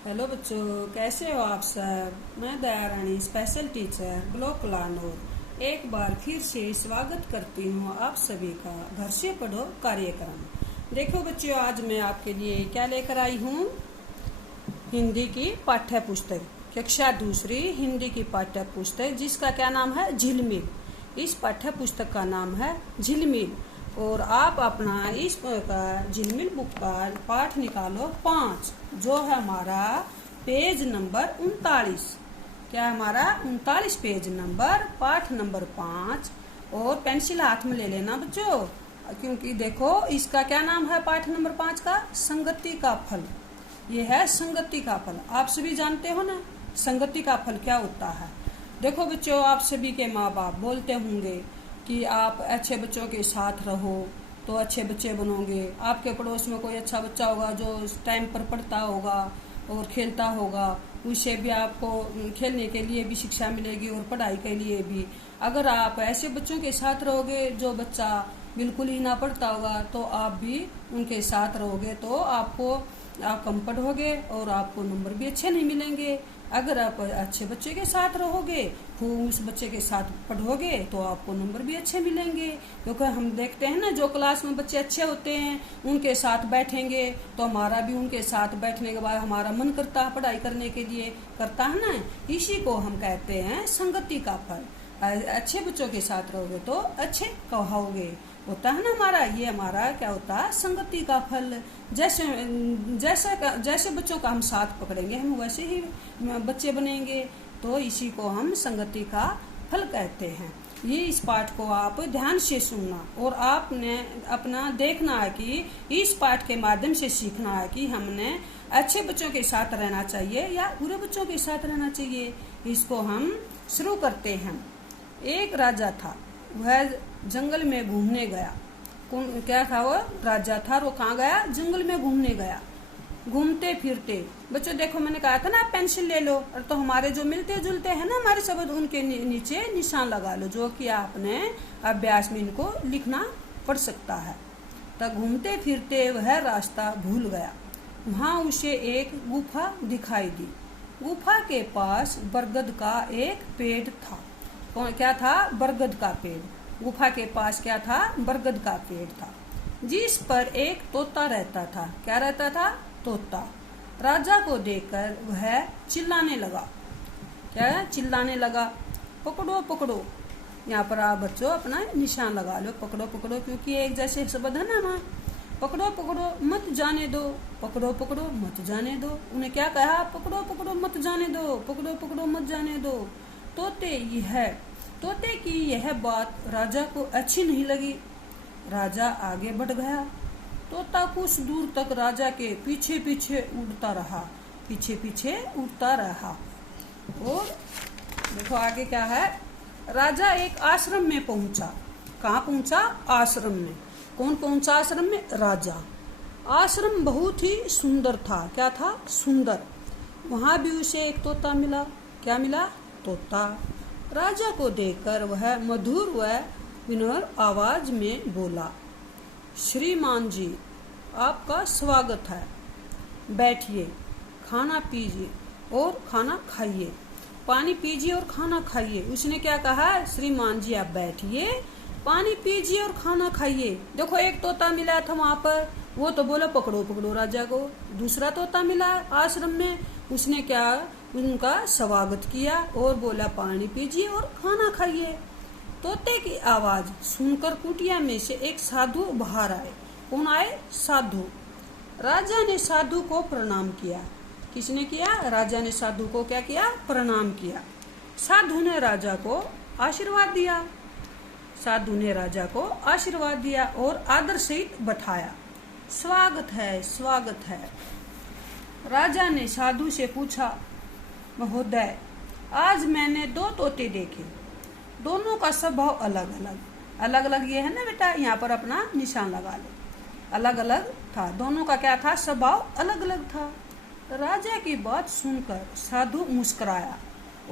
Hello बच्चों, कैसे हो आप सब। मैं दया रानी स्पेशल टीचर ब्लॉक लानौर एक बार फिर से स्वागत करती हूँ आप सभी का घर से पढ़ो कार्यक्रम। देखो बच्चों, आज मैं आपके लिए क्या लेकर आई हूँ। हिंदी की पाठ्य पुस्तक, कक्षा दूसरी हिंदी की पाठ्य पुस्तक, जिसका क्या नाम है, झिलमिल। इस पाठ्य पुस्तक का नाम है झिलमिल। और आप अपना इस झिलमिल बुक का पाठ निकालो 5, जो है हमारा पेज नंबर 39। क्या हमारा 39 पेज नंबर, पाठ नंबर 5। और पेंसिल हाथ में ले लेना बच्चों, क्योंकि देखो इसका क्या नाम है, पाठ नंबर 5 का संगति का फल। ये है संगति का फल। आप सभी जानते हो ना संगति का फल क्या होता है। देखो बच्चों, आप सभी के माँ बाप बोलते होंगे कि आप अच्छे बच्चों के साथ रहो तो अच्छे बच्चे बनोगे। आपके पड़ोस में कोई अच्छा बच्चा होगा जो टाइम पर पढ़ता होगा और खेलता होगा, उससे भी आपको खेलने के लिए भी शिक्षा मिलेगी और पढ़ाई के लिए भी। अगर आप ऐसे बच्चों के साथ रहोगे जो बच्चा बिल्कुल ही ना पढ़ता होगा, तो आप भी उनके साथ रहोगे तो आप कम पढ़ोगे और आपको नंबर भी अच्छे नहीं मिलेंगे। अगर आप अच्छे बच्चे के साथ रहोगे, खूब उस बच्चे के साथ पढ़ोगे, तो आपको नंबर भी अच्छे मिलेंगे। क्योंकि हम देखते हैं ना, जो क्लास में बच्चे अच्छे होते हैं उनके साथ बैठेंगे तो हमारा भी उनके साथ बैठने के बाद हमारा मन करता है पढ़ाई करने के लिए, करता है ना। इसी को हम कहते हैं संगति का फल। अच्छे बच्चों के साथ रहोगे तो अच्छे कहोगे, होता है ना हमारा। ये हमारा क्या होता है, संगति का फल। जैसे जैसे बच्चों का हम साथ पकड़ेंगे, हम वैसे ही बच्चे बनेंगे। तो इसी को हम संगति का फल कहते हैं। ये इस पाठ को आप ध्यान से सुनना और आपने अपना देखना है कि इस पाठ के माध्यम से सीखना है कि हमने अच्छे बच्चों के साथ रहना चाहिए या बुरे बच्चों के साथ रहना चाहिए। इसको हम शुरू करते हैं। एक राजा था, वह जंगल में घूमने गया। कौन क्या था, वो राजा था, वो कहाँ गया, जंगल में घूमने गया। घूमते फिरते, बच्चों देखो मैंने कहा था ना पेंसिल ले लो, और तो हमारे जो मिलते जुलते हैं ना हमारे शब्द, उनके नीचे निशान लगा लो, जो कि आपने अभ्यास में इनको लिखना पड़ सकता है। तब घूमते फिरते वह रास्ता भूल गया। वहां उसे एक गुफा दिखाई दी। गुफा के पास बरगद का एक पेड़ था। क्या था, बरगद का पेड़। गुफा के पास क्या था, बरगद का पेड़ था, जिस पर एक तोता रहता था। क्या रहता था, तोता। राजा को देखकर वह चिल्लाने लगा। क्या चिल्लाने लगा, पकड़ो पकड़ो। यहाँ पर आप बच्चों अपना निशान लगा लो, पकड़ो पकड़ो, क्योंकि एक जैसे शब्द है ना वहाँ। पकड़ो पकड़ो मत जाने दो, पकड़ो पकड़ो मत जाने दो। उन्हें क्या कहा, पकड़ो पकड़ो मत जाने दो, पकड़ो पकड़ो मत जाने दो। तोते की यह बात राजा को अच्छी नहीं लगी। राजा आगे बढ़ गया। तोता कुछ दूर तक राजा के पीछे पीछे उड़ता रहा, पीछे पीछे उड़ता रहा। और देखो आगे क्या है, राजा एक आश्रम में पहुंचा। कहाँ पहुंचा, आश्रम में। कौन पहुंचा आश्रम में, राजा। आश्रम बहुत ही सुंदर था। क्या था, सुंदर। वहां भी उसे एक तोता मिला। क्या मिला, तोता। राजा को देखकर वह मधुर व विनम्र आवाज में बोला, श्रीमान जी, आपका स्वागत है। बैठिए, खाना पीजिए और खाना खाइए, पानी पीजिए और खाना खाइए। उसने क्या कहा, श्रीमान जी आप बैठिए, पानी पीजिए और खाना खाइए। देखो एक तोता मिला था वहां पर, वो तो बोला पकड़ो पकड़ो राजा को। दूसरा तोता मिला आश्रम में, उसने क्या, उनका स्वागत किया और बोला पानी पीजिए और खाना खाइए। तोते की आवाज सुनकर कुटिया में से एक साधु बाहर आए। कौन आए, साधु। राजा ने साधु को प्रणाम किया। किसने किया, राजा ने साधु को क्या किया, प्रणाम किया। साधु ने राजा को आशीर्वाद दिया। साधु ने राजा को आशीर्वाद दिया और आदर सहित बैठाया। स्वागत है, स्वागत है। राजा ने साधु से पूछा, महोदय, आज मैंने 2 तोते देखे, दोनों का स्वभाव अलग अलग। अलग अलग ये है ना बेटा, यहाँ पर अपना निशान लगा लो। अलग अलग था, दोनों का क्या था, स्वभाव अलग अलग था। राजा की बात सुनकर साधु मुस्कुराया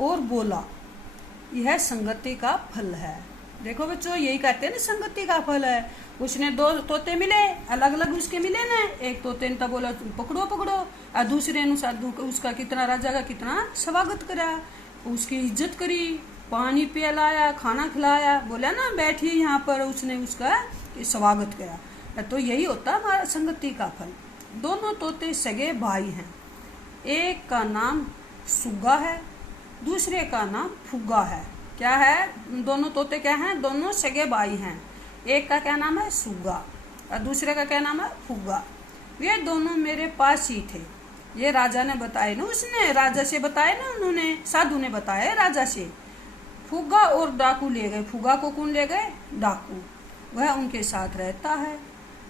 और बोला, यह संगति का फल है। देखो बच्चों, यही कहते हैं ना संगति का फल है। उसने दो तोते मिले, अलग अलग उसके मिले ना। एक तोते ने तो बोला पकड़ो पकड़ो, और दूसरे ने उसका कितना, राजा का कितना स्वागत करा, उसकी इज्जत करी, पानी पिलाया, खाना खिलाया, बोला ना बैठिए यहाँ पर, उसने उसका स्वागत किया। तो यही होता है हमारा संगति का फल। दोनों तोते सगे भाई हैं। एक का नाम सुग्गा है, दूसरे का नाम फुग्गा है। क्या है? दोनों तोते क्या हैं? दोनों सगे भाई हैं। एक का क्या नाम है? सुग्गा, और दूसरे का क्या नाम है? फुग्गा। वे दोनों मेरे पास ही थे। ये राजा ने बताए ना, उसने राजा से बताए ना, उन्होंने साधु ने बताया राजा से। फुग्गा और डाकू ले गए। फुग्गा को कौन ले गए? डाकू। वह उनके साथ रहता है,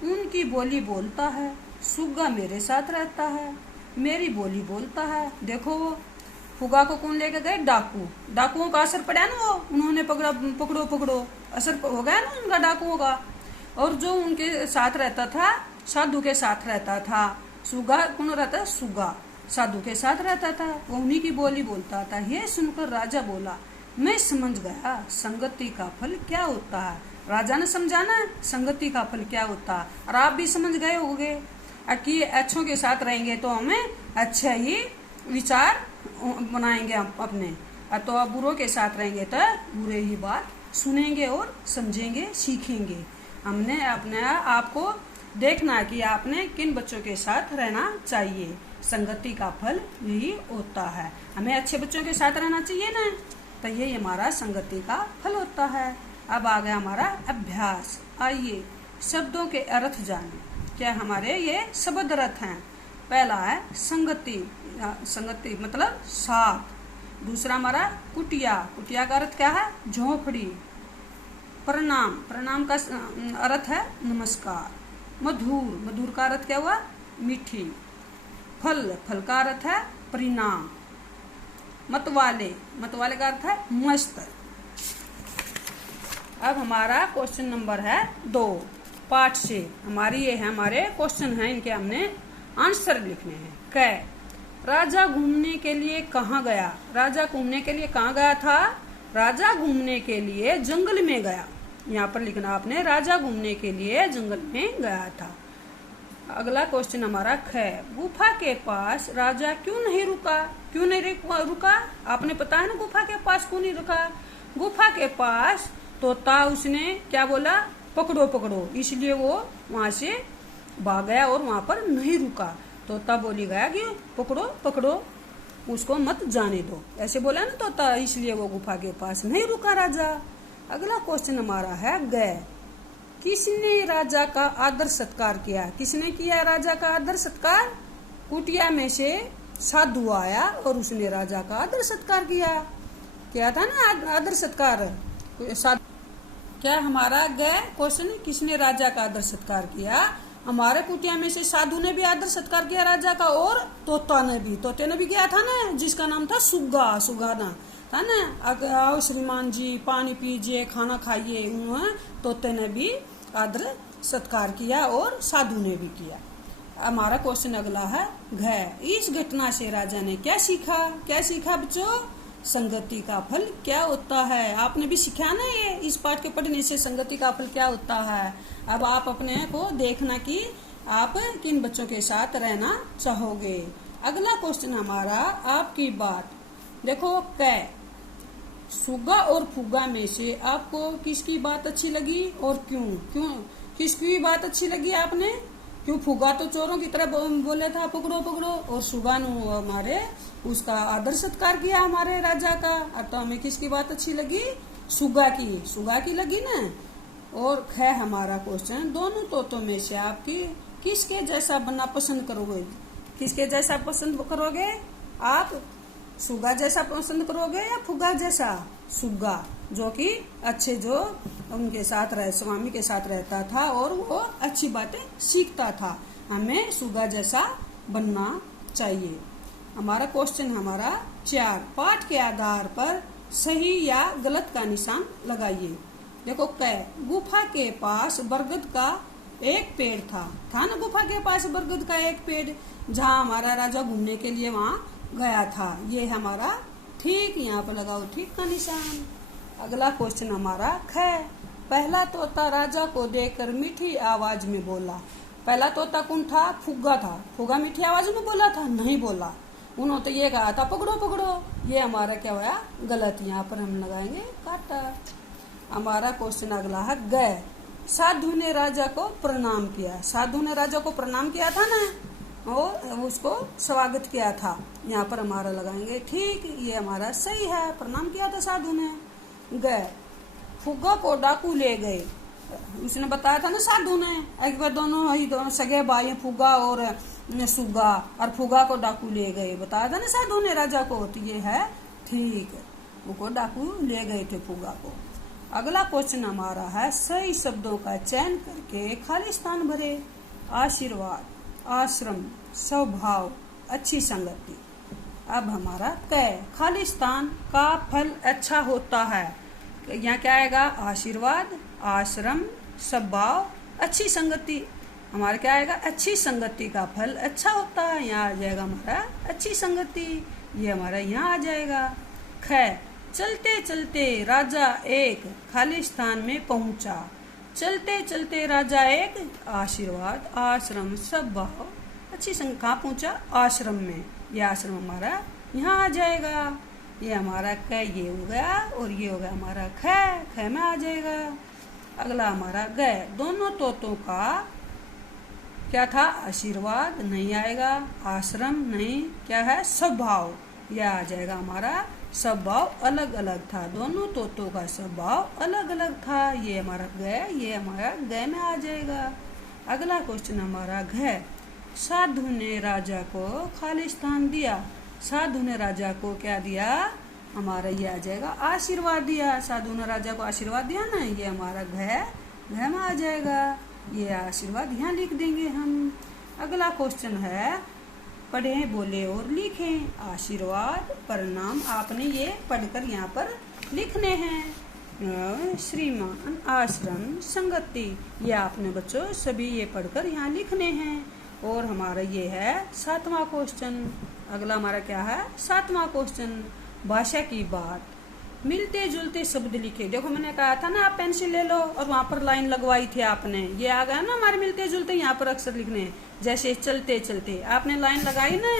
उनकी बोली बोलता है। सुग्गा मेरे साथ रहता है, मेरी बोली बोलता है। देखो, फुग्गा को कौन लेके गए? डाकू। डाकुओं का असर पड़ा ना, वो उन्होंने पकड़ा, पकड़ो पकड़ो, असर हो गया ना उनका डाकुओं का। और जो उनके साथ रहता था, साधु के साथ रहता था। सुग्गा कौन रहता? सुग्गा साधु के साथ रहता था, वो उन्हीं की बोली बोलता था। ये सुनकर राजा बोला, मैं समझ गया संगति का फल क्या होता है। राजा ने समझाना संगति का फल क्या होता है, और आप भी समझ गए होंगे कि अच्छों के साथ रहेंगे तो हमें अच्छा ही विचार बनाएंगे अपने, तो आप बुरों के साथ रहेंगे तो बुरे ही बात सुनेंगे और समझेंगे, सीखेंगे। हमने अपने आपको देखना है कि आपने किन बच्चों के साथ रहना चाहिए। संगति का फल यही होता है, हमें अच्छे बच्चों के साथ रहना चाहिए ना, तो यही हमारा संगति का फल होता है। अब आ गया हमारा अभ्यास। आइए शब्दों के अर्थ जाने। क्या हमारे ये शब्द अर्थ हैं? पहला है संगति, संगति मतलब साथ। दूसरा हमारा कुटिया, कुटिया का अर्थ क्या है? झोंपड़ी। प्रणाम, प्रणाम का अर्थ है नमस्कार। मधुर, मधुर का अर्थ क्या हुआ? मीठी। फल, फल का अर्थ है परिणाम। मतवाले, मतवाले का अर्थ है मस्त। अब हमारा क्वेश्चन नंबर है 2 पाठ से। हमारी ये है, हमारे क्वेश्चन है, इनके हमने आंसर लिखने हैं। कै, राजा घूमने के लिए कहाँ गया? राजा घूमने के लिए कहाँ गया था? राजा घूमने के लिए जंगल में गया। यहाँ पर लिखना आपने, राजा घूमने के लिए जंगल में गया था। अगला क्वेश्चन हमारा ख, गुफा के पास राजा क्यों नहीं रुका? क्यों नहीं रुका? आपने पता है ना गुफा के पास क्यों नहीं रुका? गुफा के पास तोता उसने क्या बोला? पकड़ो पकड़ो, इसलिए वो वहां से भाग गया और वहां पर नहीं रुका। तोता बोली गया कि पकड़ो पकड़ो, उसको मत जाने दो, ऐसे बोला ना तोता, इसलिए वो गुफा के पास नहीं रुका राजा। अगला क्वेश्चन हमारा है गए, किसने राजा का आदर सत्कार किया? किसने किया राजा का आदर सत्कार? कुटिया में से साधु आया और उसने राजा का आदर सत्कार किया था ना, आदर सत्कार। क्या हमारा गए क्वेश्चन, किसने राजा का आदर सत्कार किया? हमारे कुटिया में से साधु ने भी आदर सत्कार किया राजा का, और तोता ने भी, तोते ने भी किया था ना, जिसका नाम था सुग्गा, सुगाना था ना। आओ श्रीमान जी पानी पीजिए, खाना खाइए, तोते ने भी आदर सत्कार किया और साधु ने भी किया। हमारा क्वेश्चन अगला है घ, इस घटना से राजा ने क्या सीखा? क्या सीखा बच्चों? संगति का फल क्या होता है? आपने भी सीखा ना ये, इस पाठ के पढ़ने से संगति का फल क्या होता है। अब आप अपने को देखना कि आप किन बच्चों के साथ रहना चाहोगे। अगला क्वेश्चन हमारा आपकी बात। देखो कै, सुग्गा और फुग्गा में से आपको किसकी बात अच्छी लगी और क्यों? क्यों किसकी बात अच्छी लगी आपने? क्यों? फुग्गा तो चोरों की तरह बोले था पकड़ो पकड़ो, और सुग्गा ने हमारे उसका आदर सत्कार किया हमारे राजा का। अब तो हमें किसकी बात अच्छी लगी? सुग्गा की, सुग्गा की लगी ना। और है हमारा क्वेश्चन, दोनों तोतों में से आपकी किसके जैसा बनना पसंद करोगे? किसके जैसा पसंद करोगे आप? सुग्गा जैसा पसंद करोगे या फुग्गा जैसा? सुग्गा, जो कि अच्छे, जो उनके साथ स्वामी के साथ रहता था और वो अच्छी बातें सीखता था। हमें सुग्गा जैसा बनना चाहिए। हमारा क्वेश्चन हमारा 4, पाठ के आधार पर सही या गलत का निशान लगाइए। देखो कै, गुफा के पास बरगद का एक पेड़ था ना, गुफा के पास बरगद का एक पेड़, जहाँ हमारा राजा घूमने के लिए वहाँ गया था। ये हमारा ठीक, यहाँ पर लगाओ ठीक का निशान। अगला क्वेश्चन हमारा ख। पहला तोता राजा को देखकर मीठी आवाज में बोला। पहला तोता कौन था? फुग्गा था। फुग्गा मीठी आवाज में बोला था? नहीं बोला। उन्होंने तो ये कहा था पकड़ो पकड़ो। ये हमारा क्या हुआ? गलत। यहाँ पर हम लगाएंगे काटा। हमारा क्वेश्चन अगला है ग। साधु ने राजा को प्रणाम किया। साधु ने राजा को प्रणाम किया था ना, और उसको स्वागत किया था। यहाँ पर हमारा लगाएंगे ठीक। ये हमारा सही है, प्रणाम किया था साधु ने। ग। फुग्गा को डाकू ले गए। उसने बताया था ना साधु ने, एक बार दोनों सगे भाई फुग्गा और सुग्गा, और फुग्गा को डाकू ले गए बताया था ना साधु ने राजा को। तो ये है ठीक, वो डाकू ले गए थे फुग्गा को। अगला क्वेश्चन हमारा है सही शब्दों का चयन करके खाली स्थान भरे। आशीर्वाद, आश्रम, स्वभाव, अच्छी संगति। अब हमारा क। खाली स्थान का फल अच्छा होता है। यहाँ क्या आएगा? आशीर्वाद, आश्रम, स्वभाव, अच्छी संगति। हमारा क्या आएगा? अच्छी संगति का फल अच्छा होता है। यहाँ आ जाएगा हमारा अच्छी संगति। ये हमारा यहाँ आ जाएगा। ख। चलते चलते राजा एक खाली स्थान में पहुंचा। चलते चलते राजा एक आशीर्वाद, आश्रम, स्वभाव, अच्छी संगति। कहाँ पहुंचा? आश्रम में। ये आश्रम हमारा यहाँ आ जाएगा। ये हमारा क ये हो गया, और ये हो गया हमारा ख। ख में आ जाएगा। अगला हमारा ग। दोनों तोतों का क्या था? आशीर्वाद नहीं आएगा, आश्रम नहीं, क्या है? स्वभाव। यह आ जाएगा हमारा स्वभाव अलग अलग था। दोनों तोतों का स्वभाव अलग अलग था। ये हमारा ग, ये हमारा ग में आ जाएगा। अगला क्वेश्चन हमारा घ। साधु ने राजा को खाली स्थान दिया। साधु ने राजा को क्या दिया? हमारा ये आ जाएगा आशीर्वाद दिया। साधु ने राजा को आशीर्वाद दिया ना, ये हमारा घ में आ जाएगा। ये आशीर्वाद यहाँ लिख देंगे हम। अगला क्वेश्चन है पढ़ें, बोले और लिखें। आशीर्वाद, प्रणाम आपने ये पढ़कर यहाँ पर लिखने हैं। श्रीमान, आश्रम, संगति, ये आपने बच्चों सभी ये पढ़कर यहाँ लिखने हैं। और हमारा ये है 7वां क्वेश्चन। अगला हमारा क्या है? 7वां क्वेश्चन, भाषा की बात। मिलते जुलते शब्द लिखे। देखो मैंने कहा था ना आप पेंसिल ले लो, और वहाँ पर लाइन लगवाई थी आपने। ये आ गया ना हमारे मिलते जुलते, यहाँ पर अक्षर लिखने। जैसे चलते चलते आपने लाइन लगाई ना,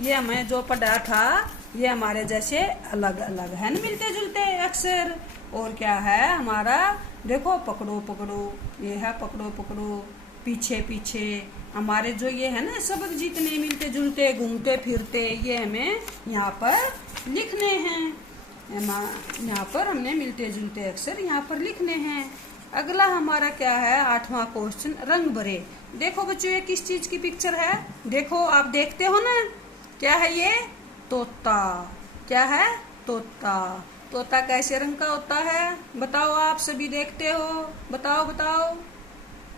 ये हमें जो पढ़ा था ये हमारे जैसे अलग अलग है ना मिलते जुलते अक्षर। और क्या है हमारा? देखो पकड़ो पकड़ो, ये है पकड़ो पकड़ो, पीछे पीछे। हमारे जो ये है ना शब्द जितने मिलते जुलते, घूमते फिरते, ये हमें यहाँ पर लिखने हैं। यहाँ पर हमने मिलते जुलते अक्षर यहाँ पर लिखने हैं। अगला हमारा क्या है? 8वां क्वेश्चन, रंग भरे। देखो बच्चों ये किस चीज की पिक्चर है? देखो आप देखते हो ना, क्या है ये? तोता। क्या है? तोता। तोता कैसे रंग का होता है? बताओ, आप सभी देखते हो, बताओ बताओ।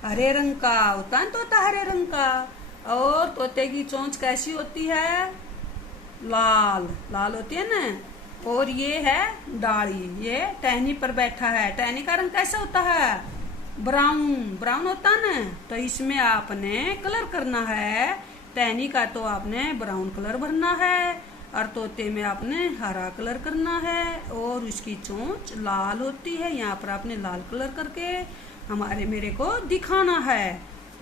हरे रंग का होता है तोता, हरे रंग का। और तोते की चोंच कैसी होती है? लाल लाल होती है ना। और ये है डाली, ये टहनी पर बैठा है। टहनी का रंग कैसा होता है? ब्राउन ब्राउन होता है ना। तो इसमें आपने कलर करना है। टहनी का तो आपने ब्राउन कलर भरना है, और तोते में आपने हरा कलर करना है, और उसकी चोंच लाल होती है। यहाँ पर आपने लाल कलर करके हमारे मेरे को दिखाना है।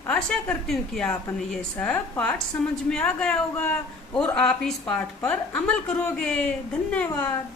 आशा करती हूँ कि आपने ये सब पाठ समझ में आ गया होगा, और आप इस पाठ पर अमल करोगे। धन्यवाद।